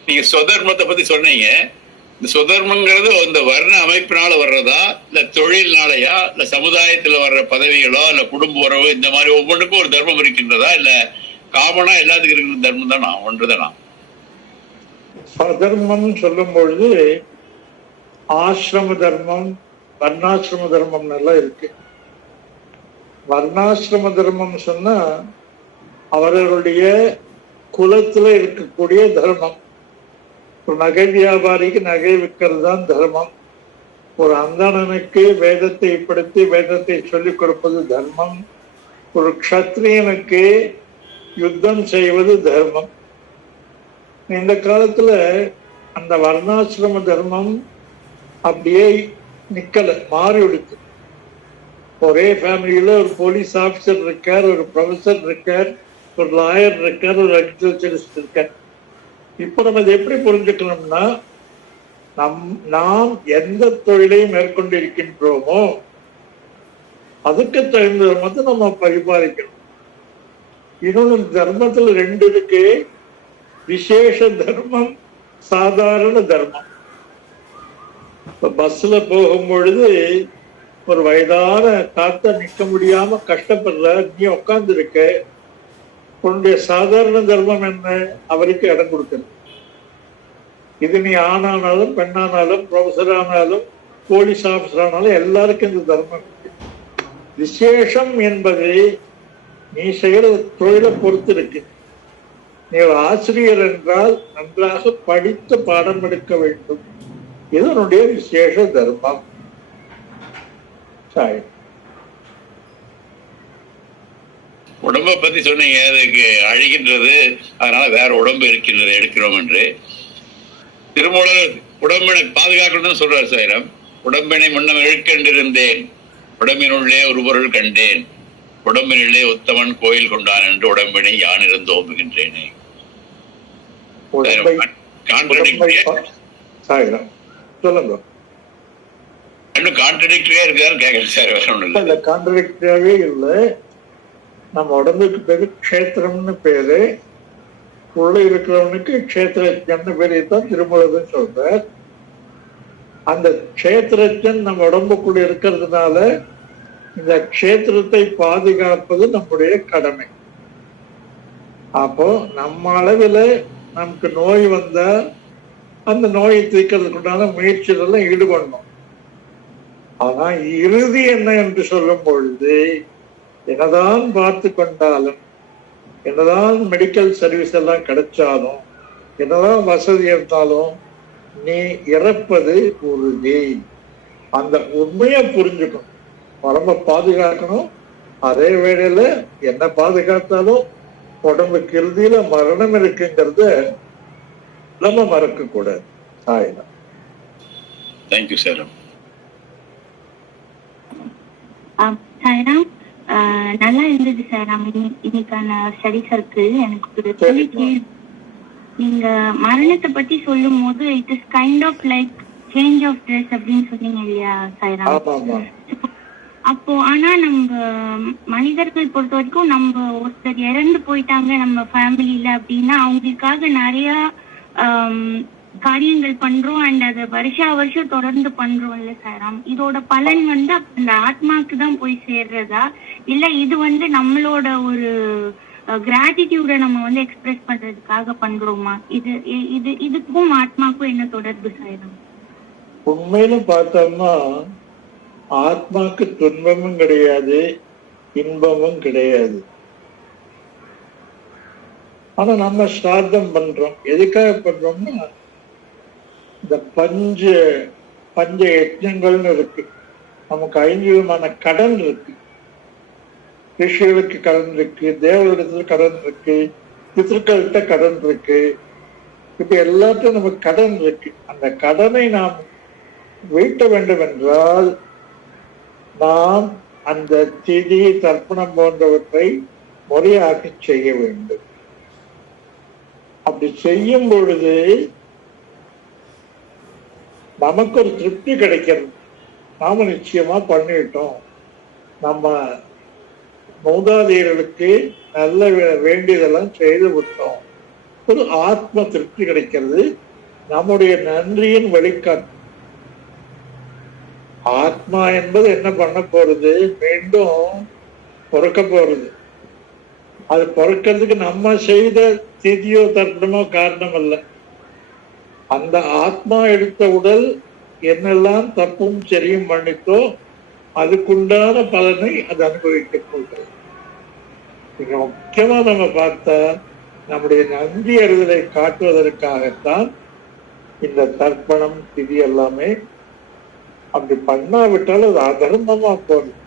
நீங்க சுதர்மத்தை பத்தி சொன்னீங்க. இந்த சுதர்மங்கிறது இந்த வர்ண அமைப்பினால வர்றதா, இல்ல தொழில்னாலயா, இல்ல சமுதாயத்துல வர்ற பதவிகளோ, இல்ல குடும்ப உறவு, இந்த மாதிரி ஒவ்வொன்றுக்கும் ஒரு தர்மம் இருக்கின்றதா, இல்ல காமனா எல்லாத்துக்கும் இருக்கிற தர்மம் தானா, ஒன்றுதானா? சுதர்மம் சொல்லும் பொழுது ஆசிரம தர்மம், வர்ணாசிரம தர்மம் எல்லாம் இருக்கு. வர்ணாசிரம தர்மம் சொன்னா அவர்களுடைய குலத்துல இருக்கக்கூடிய தர்மம். ஒரு நகை வியாபாரிக்கு நகை விற்கிறது தான் தர்மம். ஒரு அந்தணனுக்கு வேதத்தை படுத்தி வேதத்தை சொல்லிக் கொடுப்பது தர்மம். ஒரு க்ஷத்ரியனுக்கு யுத்தம் செய்வது தர்மம். இந்த காலத்துல அந்த வர்ணாசிரம தர்மம் அப்படியே நிக்கல, மாறி விடுத்து. ஒரே ஃபேமிலியில ஒரு போலீஸ் ஆபீசர் இருக்கார், ஒரு ப்ரொஃபசர் இருக்கார், ஒரு லாயர் இருக்கார், ஒரு அக்ரிகல்ச்சரிஸ்ட் இருக்கார். இப்ப நம்ம இதை எப்படி புரிஞ்சுக்கணும்னா, நாம் எந்த தொழிலை மேற்கொண்டு இருக்கின்றோமோ அதுக்கு தகுந்த தர்மத்தை நம்ம பரிபாலிக்கணும். இன்னொன்று, தர்மத்துல 2 இருக்கு. விசேஷ தர்மம், சாதாரண தர்மம். இப்ப பஸ்ல போகும் பொழுது ஒரு வயதான தாத்தா நிக்க முடியாம கஷ்டப்படுற, நீ உட்கார்ந்து இருக்க, உன்னுடைய சாதாரண தர்மம் என்ன? அவருக்கு இடம் கொடுக்கணும். இது நீ ஆணானாலும் பெண்ணானாலும் ப்ரொஃபஸர் ஆனாலும் போலீஸ் ஆபீசர் ஆனாலும் எல்லாருக்கும் இந்த தர்மம் இருக்கு. விசேஷம் என்பது நீ செய்யற தொழிலை பொறுத்து இருக்கு. நீ ஒரு ஆசிரியர் என்றால் நன்றாக படித்து பாடம் எடுக்க வேண்டும். இதனுடைய விசேஷ தர்மம். உடம்ப பத்தி சொன்னீங்க, அதுக்கு அழிகின்றது, அதனால வேற உடம்பு இருக்கின்றது எடுக்கிறோம் என்று. திருமூலர் உடம்பினை பாதுகாக்கணும்னு சொல்றாரு சாயிரம். உடம்பினை முன்னம் இழுக்கென்றிருந்தேன், உடம்பினுள்ளே ஒரு பொருள் கண்டேன், உடம்பினுள்ளே உத்தமன் கோயில் கொண்டான் என்று உடம்பினை யான் இருந்து ஓம்புகின்றேனே. சொல்லுங்க. இன்னும் கான்ட்ரடிக்டரியா இருக்காருன்னு கேட்கல சார். வேற ஒண்ணும் இல்ல, கான்ட்ரடிக்டரியாவே இல்லை. நம்ம உடம்புக்கு பேரு க்ஷேத்திரம்னு பேரு. உள்ள இருக்கிறவனுக்கு க்ஷேத்திரஜன்னு பேரு தான் திருமூலர்னு சொல்றார். அந்த க்ஷேத்திரஜன் நம்ம உடம்புக்குள்ள இருக்கிறதுனால இந்த க்ஷேத்திரத்தை பாதுகாப்பது நம்முடைய கடமை. அப்போ நம்ம அளவுல நமக்கு நோய் வந்தா அந்த நோயை தீர்க்கிறதுக்குண்டான முயற்சிகள் ஈடுபடணும். ஆனா இறுதி என்ன என்று சொல்லும் பொழுது, என்னதான் பார்த்து கொண்டாலும், என்னதான் மெடிக்கல் சர்வீஸ் எல்லாம் கிடைச்சாலும், என்னதான் வசதி இருந்தாலும், நீ இறப்பது உறுதி. அந்த உண்மையை புரிஞ்சுக்கணும். உடம்ப பாதுகாக்கணும். அதே வேளையில என்ன பாதுகாத்தாலும் உடம்புக்கு இறுதியில மரணம் இருக்குங்கிறத நம்ம மறக்க கூடாது. Thank you sir. சாய்ராம், நல்லா இருந்தது சார். இன்னைக்கான ஸ்டடி சர்க்கிள் எனக்கு நீங்க மரணத்தை பத்தி சொல்லும் போது it is kind of like change of dress அப்படின்னு சொன்னீங்க இல்லையா சாய்ராம்? அப்போ ஆனா நம்ம மனிதர்கள் பொறுத்த வரைக்கும் நம்ம ஒருத்தர் இறந்து போயிட்டாங்க நம்ம ஃபேமிலியில அப்படின்னா அவங்களுக்காக நிறைய காரியங்கள் பண்றோம். அண்ட் அதை வருஷம் தொடர்ந்து பண்றோம் இல்ல சாராம்? இதோட பலன் அந்த ஆத்மாக்கு தான் போய் சேர்றதா, இல்ல இது நம்மளோட ஒரு கிராட்டிடியூட நம்ம எக்ஸ்பிரஸ் பண்றதுக்காக பண்றோமா? இதுக்கும் ஆத்மாக்கும் என்ன தொடர்பு சாராம்? உண்மையில பார்த்தோம்னா ஆத்மாக்கு துன்பமும் கிடையாது, இன்பமும் கிடையாது. ஆனா நம்ம ஸ்ராத்தம் பண்றோம். எதுக்காக பண்றோம்னா, இந்த பஞ்ச யஜ்ஞங்கள்னு இருக்கு. நமக்கு 5 விதமான கடன் இருக்கு. ரிஷிகளுக்கு கடன் இருக்கு, தேவரிடத்துல கடன் இருக்கு, பித்ருக்கள்கிட்ட கடன் இருக்கு. இப்ப எல்லாத்தையும் நமக்கு கடன் இருக்கு. அந்த கடனை நாம் வீட்ட வேண்டும் என்றால் நாம் அந்த திதி தர்ப்பணம் போன்றவற்றை முறையாக செய்ய வேண்டும். அப்படி செய்யும் பொழுது நமக்கு ஒரு திருப்தி கிடைக்கிறது. நாம நிச்சயமா பண்ணிட்டோம், நம்ம மூதாதையர்களுக்கு நல்ல வேண்டியதெல்லாம் செய்து விட்டோம், ஒரு ஆத்ம திருப்தி கிடைக்கிறது. நம்முடைய நன்றியின் வெளிக்காட்டு. ஆத்மா என்பது என்ன பண்ண போறது? மீண்டும் பொறுக்க போறது. அது பொறுக்கிறதுக்கு நம்ம செய்த திதியோ தர்ப்பணமோ காரணம் அல்ல. அந்த ஆத்மா எடுத்த உடல் என்னெல்லாம் தப்பும் சரியும் பண்ணித்தோ அதுக்குண்டான பலனை அது அனுபவிக்க போகிறது. மிக முக்கியமா நம்ம பார்த்தா நம்முடைய நன்றி அறிதலை காட்டுவதற்காகத்தான் இந்த தர்ப்பணம் திதி எல்லாமே. அப்படி பண்ணாவிட்டால் அது அதர்மமா போயிடும்,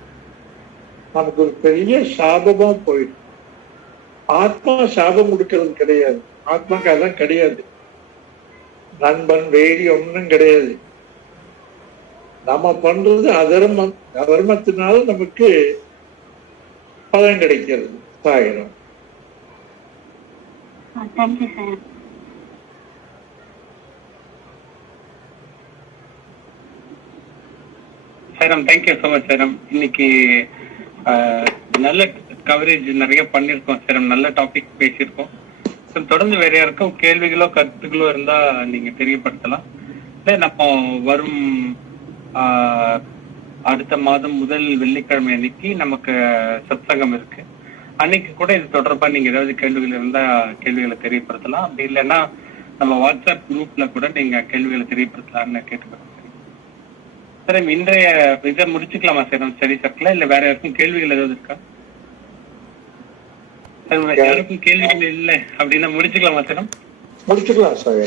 நமக்கு ஒரு பெரிய சாபமா போயிடும். ஆத்மா சாபம் கொடுக்கிறது கிடையாது. ஆத்மாக்கு அதெல்லாம் கிடையாது. நண்பன் வேடி ஒன்றும் கிடையாது. நம்ம பண்றது அதர்மம். அதர்மத்தினால நமக்கு பலன் கிடைக்கிறது. சாயிரம். சாரம் தேங்க்யூ ஸோ மச் சாரம். இன்னைக்கு நல்ல கவரேஜ் நிறைய பண்ணியிருக்கோம் சாரம். நல்ல டாபிக் பேசியிருக்கோம். தொடர்ந்து வேற யாருக்கும் கேள்விகளோ கருத்துக்களோ இருந்தா நீங்க தெரியப்படுத்தலாம். இல்லை நம்ம வரும் அடுத்த மாதம் முதல் வெள்ளிக்கிழமை அன்னைக்கு நமக்கு சத்சங்கம் இருக்கு. அன்னைக்கு கூட இது தொடர்பா நீங்க ஏதாவது கேள்விகள் இருந்தா கேள்விகளை தெரியப்படுத்தலாம். அப்படி இல்லைன்னா நம்ம வாட்ஸ்அப் குரூப்ல கூட நீங்க கேள்விகளை தெரியப்படுத்தலாம்னு கேட்டுக்கிறோம். சார் இன்றைய இதை முடிச்சுக்கலாமா சார் நம்ம ஸ்டடி சர்க்கிள்? இல்ல வேற யாருக்கும் கேள்விகள் ஏதாவது இருக்கா சார்? யாருக்கும் கேள்விகள் இல்லை அப்படின்னா முடிச்சுக்கலாமா சார்? முடிச்சுக்கலாம் sir.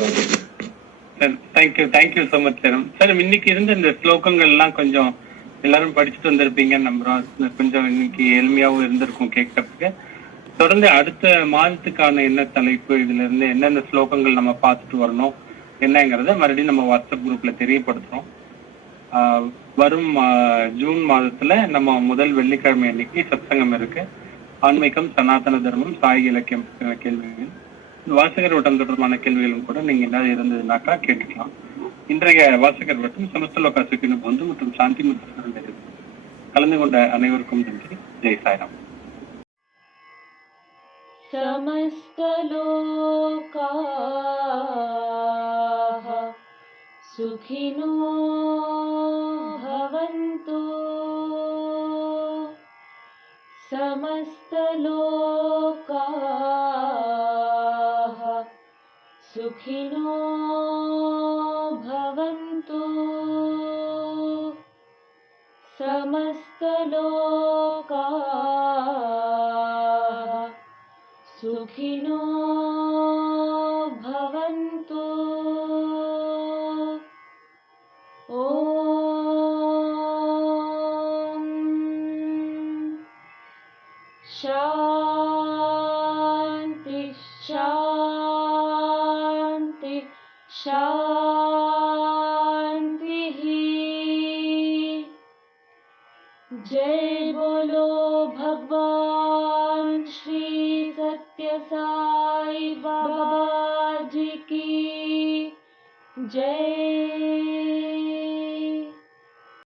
Thank you so much sir. Sir இன்னைக்கு இருந்த இந்த ஸ்லோகங்கள் எல்லாம் கொஞ்சம் எல்லாரும் படிச்சுட்டு வந்திருப்பீங்கன்னு நம்புறோம். கொஞ்சம் இன்னைக்கு எளிமையாவும் இருந்திருக்கும் கேட்கறதுக்கு. தொடர்ந்து அடுத்த மாதத்துக்கான என்ன தலைப்பு, இதுல இருந்து என்னென்ன ஸ்லோகங்கள் நம்ம பார்த்துட்டு வரணும் என்னங்கிறத மறுபடியும் நம்ம வாட்ஸ்அப் குரூப்ல தெரியப்படுத்துறோம். வரும் ஜூன் மாதத்துல நம்ம முதல் வெள்ளிக்கிழமை அன்னைக்கு சத்சங்கம் இருக்கு. ஆன்மீகம், சனாதன தர்மம், சாய் இலக்கியம் கேள்விகள், வாசகர் வட்டம் தொடர்பான கேள்விகளும் கூட நீங்க ஏதாவது இருந்ததுனாக்கா கேட்டுக்கலாம். இன்றைய வாசகர் வட்டம் சமஸ்தலோகா சுக்கின பொந்து மற்றும் சாந்தி முத்து கலந்து கொண்ட அனைவருக்கும் நன்றி. ஜெய் சாய்ராம். समस्तलोकाः सुखिनो भवन्तु। समस्तलोकाः सुखिनो भवन्तु। समस्तलोकाः सुखिनो भवन्तु। ॐ शान्ति शान्ति शान्तिः। जय बोलो भगवान श्री सत्य साई बाबा जी की जय।